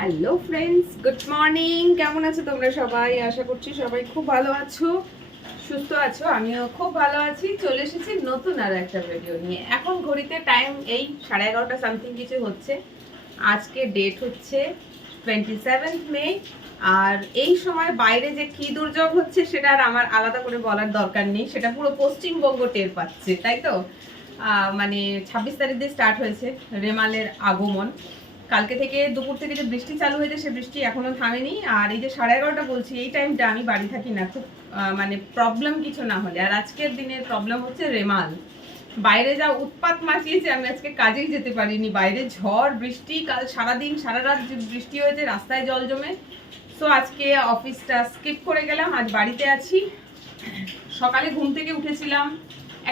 Hello friends good morning কেমন আছো তোমরা সবাই? আশা করছি সবাই খুব ভালো আছো, সুস্থ আছো, আমিও খুব ভালো আছি। চলে এসেছি নতুন আর একটা ভিডিও নিয়ে। এখন ঘড়িতে টাইম এই সাড়ে এগারোটা সামথিং কিছু হচ্ছে। আজকে ডেট হচ্ছে টোয়েন্টি সেভেন্থ মে আর এই সময় বাইরে যে কী দুর্যোগ হচ্ছে সেটা আর আমার আলাদা করে বলার দরকার নেই। সেটা পুরো পশ্চিমবঙ্গ টের পাচ্ছে, তাই তো? মানে ছাব্বিশ তারিখ দিয়ে স্টার্ট হয়েছে রেমালের আগমন। কালকে থেকে দুপুর থেকে যে বৃষ্টি চালু হয়েছে, সে বৃষ্টি এখনও থামেনি। আর এই যে সাড়ে এগারোটা বলছি, এই টাইমটা আমি বাড়ি থাকি না। খুব মানে প্রবলেম কিছু না হলে। আর আজকের দিনের প্রবলেম হচ্ছে রেমাল। বাইরে যা উৎপাত মাচিয়েছে আমি আজকে কাজেই যেতে পারিনি। বাইরে ঝড়, বৃষ্টি, কাল সারাদিন, সারা রাত বৃষ্টি হয়েছে, রাস্তায় জল জমে। সো আজকে অফিসটা স্কিপ করে গেলাম। আজ বাড়িতে আছি। সকালে ঘুম থেকে উঠেছিলাম।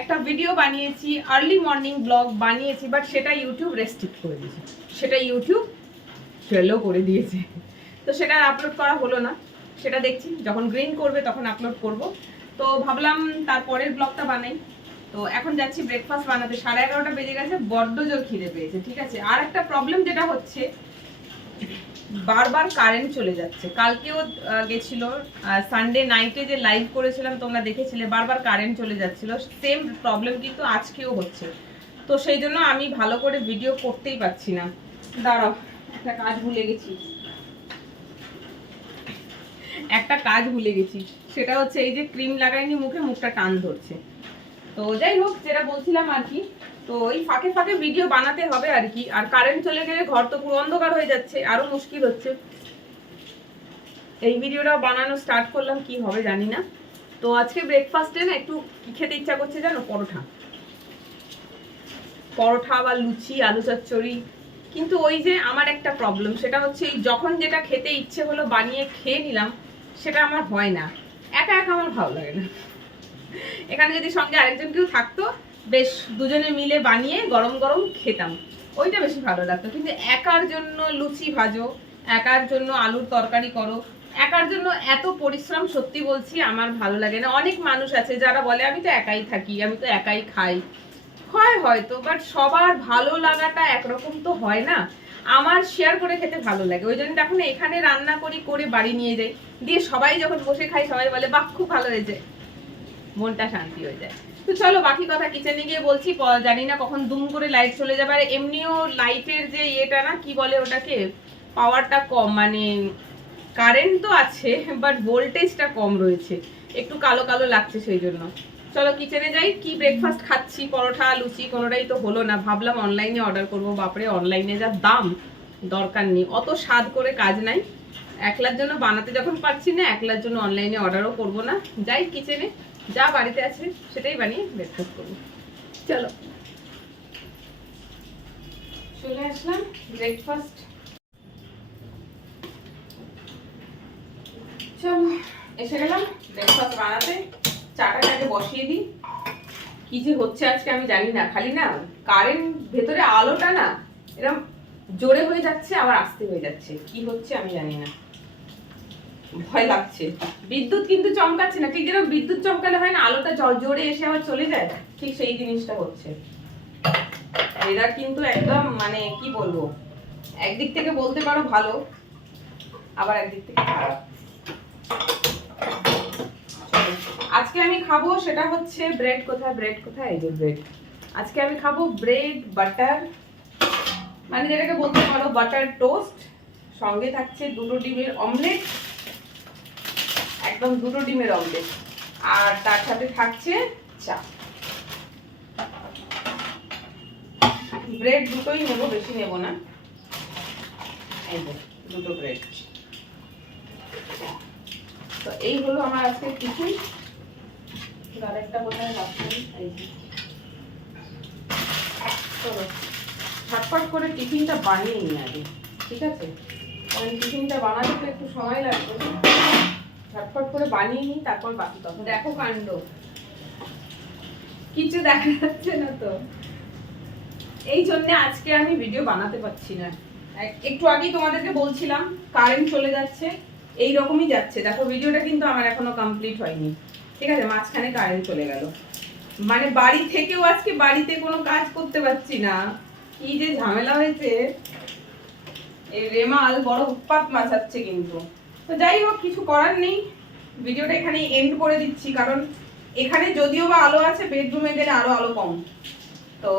একটা ভিডিও বানিয়েছি আর্লি মর্নিং ব্লগ বানিয়েছি বাট সেটা ইউটিউব রেস্ট্রিক্ট করে দিয়েছে। সেটা ইউটিউব ফেলও করে দিয়েছে। তো সেটা আপলোড করা হলো না। সেটা দেখছি যখন গ্রিন করবে তখন আপলোড করব। তো ভাবলাম তারপরের ব্লগটা বানাই। তো এখন যাচ্ছি ব্রেকফাস্ট বানাতে। সাড়ে এগারোটা বেজে গেছে বড্ড জোর খিদে পেয়েছে ঠিক আছে? আর একটা প্রবলেম যেটা হচ্ছে বারবার কারেন্ট চলে যাচ্ছে। কালকেও গেছিল সানডে নাইটে যে লাইভ করেছিলাম তোমরা দেখেছিলে বারবার কারেন্ট চলে যাচ্ছিল। সেম প্রবলেম কিন্তু আজকেও হচ্ছে। তো সেই জন্য আমি ভালো করে ভিডিও করতেই পারছি না। দাঁড়াও, একটা কাজ ভুলে গেছি। একটা কাজ ভুলে গেছি। সেটা হচ্ছে এই যে ক্রিম লাগাইনি মুখে, মুখটা টান ধরছে। তো যাই হোক, যেটা বলছিলাম আর কি, তো এই ফাঁকে ফাঁকে ভিডিও বানাতে হবে আর কি। আর কারেন্ট চলে গেলে ঘর তো পুরো অন্ধকার হয়ে যাচ্ছে, আরও মুশকিল হচ্ছে। এই ভিডিওটা বানানো স্টার্ট করলাম, কি হবে জানি না। তো আজকে ব্রেকফাস্টে না একটু খেতে ইচ্ছা করছে জানো, পরোটা। পরোটা বা লুচি, আলু চচ্চড়ি। কিন্তু ওই যে আমার একটা প্রবলেম সেটা হচ্ছে যখন যেটা খেতে ইচ্ছে হলো বানিয়ে খেয়ে নিলাম, সেটা আমার হয় না। একা একা আমার ভালো লাগে না। এখানে যদি সঙ্গে আরেকজন কেউ থাকতো, বেশ দুজনে মিলে বানিয়ে গরম গরম খেতাম। ওইটা বেশি ভালো লাগতো। কিন্তু একার জন্য লুচি ভাজো, একার জন্য আলুর তরকারি করো, একার জন্য এত পরিশ্রম সত্যি বলছি আমার ভালো লাগে না। অনেক মানুষ আছে যারা বলে, আমি তো একাই থাকি, আমি তো একাই খাই। হয় হয়তো বাট সবার ভালো লাগাটা একরকম তো হয় না। আমার শেয়ার করে খেতে ভালো লাগে। ওই জন্য দেখুন, এখানে রান্না করি, করে বাড়ি নিয়ে যাই। দিয়ে সবাই যখন বসে খাই সবাই বলে, বাহ, খুব ভালো হয়েছে। মনটা শান্তি হয়ে যায়। তো চলো, বাকি কথা কিচেনে গিয়ে বলছি। জানি না কখন দুম করে লাইট চলে যাবে। আর এমনিও লাইটের যে ইয়েটা না, কি বলে ওটাকে? পাওয়ারটা কম মানে কারেন্ট তো আছে বাট ভোল্টেজটা কম রয়েছে। একটু কালো কালো লাগছে সেই জন্য। চলো কিচেনে যাই, কি ব্রেকফাস্ট খাচ্ছি, পরোটা, লুচি, কোনোটাই তো হলো না। ভাবলাম অনলাইনে অর্ডার করব, বাপরে অনলাইনে যা দাম, দরকার নেই। অত স্বাদ করে কাজ নাই। একলার জন্য বানাতে যখন পারছি না, একলার জন্য অনলাইনে অর্ডারও করব না। যাই কিচেনে যা বাড়িতে আছে, সেটাই বানিয়ে ব্রেকফাস্ট করব। চলো। চলে আসলাম ব্রেকফাস্ট চলো, এসে গেলাম ব্রেকফাস্ট বানাতে। চাটাকে আগে বসিয়ে দিই। কি যে হচ্ছে আজকে আমি জানি না, খালি না কারেন্ট ভেতরে আলোটা না এরকম জোরে হয়ে যাচ্ছে, আবার আস্তে হয়ে যাচ্ছে। কি হচ্ছে আমি জানি না। ভয় লাগছে। বিদ্যুৎ কিন্তু চমকাচ্ছে না। ঠিক যেরকম বিদ্যুৎ চমকালে হয় না, আলোটা জ- জোরে এসে আবার চলে যায়, ঠিক সেই জিনিসটা হচ্ছে। এরা কিন্তু একদম মানে কি বলব? একদিক থেকে বলতে পারো ভালো, আবার একদিক থেকে খারাপ। আজকে আমি খাব সেটা হচ্ছে ব্রেড কোথায় ব্রেড কোথায়? এই যে ব্রেড আজকে আমি খাব ব্রেড বাটার মানে যেটাকে বলতে পারো বাটার টোস্ট সঙ্গে থাকছে দুটো ডিমের অমলেট একদম দুটো ডিমের অমলেট আর তার সাথে থাকছে চা। ব্রেড দুটোই নেব, বেশি নেব না। এই দুটো ব্রেড তো এই হলো আমার আজকে টিফিন আরেকটা ঝটপট করে টিফিনটা বানিয়ে নিই আগে, ঠিক আছে? কারণ টিফিনটা বানাতে তো একটু সময় লাগবে। ঝটপট করে বানিয়ে নিই, তারপর বাকি কথা। দেখো কাণ্ড। কিছু দেখা যাচ্ছে না তো। এই জন্য আজকে আমি ভিডিও বানাতে পারছি না। একটু আগেই তোমাদেরকে বলছিলাম কারেন্ট চলে যাচ্ছে এই রকমই যাচ্ছে। দেখো ভিডিওটা কিন্তু আমার এখনও কমপ্লিট হয়নি। ঠিক আছে, মাঝখানে কারেন্ট চলে গেল। মানে বাড়ি থেকেও আজকে বাড়িতে কোনো কাজ করতে পারছি না। কি যে ঝামেলা হয়েছে। এই রেমাল বড় উৎপাত মাছাচ্ছে কিন্তু। তো যাই হোক, কিছু করার নেই। ভিডিওটা এখানে এন্ড করে দিচ্ছি, কারণ এখানে যদিও বা আলো আছে বেডরুমে গেলে আরও আলো কম। তো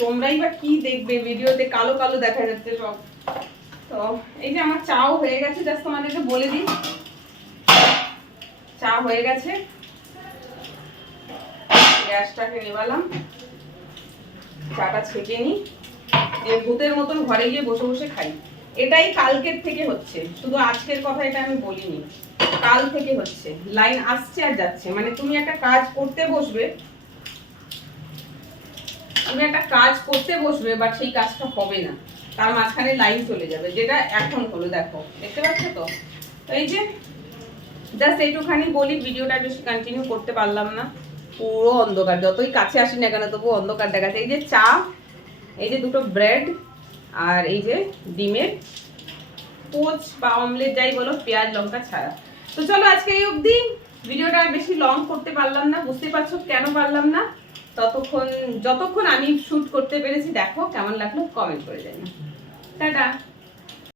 তোমরাই বা কি দেখবে ভিডিওতে? কালো কালো দেখা যাচ্ছে সব। তো এই যে আমার চাও হয়ে গেছে জাস্ট তোমাদেরকে বলে দিই। চা হয়ে গেছে। গ্যাসটাকে নেবালাম। চাটা ছেঁকে নিই। ভূতের মতন ঘরে গিয়ে বসে বসে খাই। এটাই কালকের থেকে হচ্ছে। শুধু আজকের কথা এটা আমি বলিনি। কাল থেকে হচ্ছে। লাইন আসছে আর যাচ্ছে। মানে তুমি একটা কাজ করতে বসবে। তুমি একটা কাজ করতে বসবে বাট সেই কাজটা হবে না। তার মাঝখানে লাইন চলে যাবে। যেটা এখন হলো, দেখো। দেখতে পাচ্ছ তো? এই যে জাস্ট এইটুখানি বলি, ভিডিওটা বেশি কন্টিনিউ করতে পারলাম না। পুরো অন্ধকার, যতই কাছে আসি না কেন তবু অন্ধকার দেখাচ্ছে। এই যে চা, এই যে দুটো ব্রেড আর এই যে ডিমের পোচ বা অমলেট যাই বলো, পেঁয়াজ, লঙ্কা, ছাড়া। তো চলো আজকে এই অবধি, ভিডিওটা আর বেশি লং করতে পারলাম না বুঝতে পারছ কেন পারলাম না? ততক্ষণ, যতক্ষণ আমি শ্যুট করতে পেরেছি, দেখো কেমন লাগল কমেন্ট করে জানি টাটা।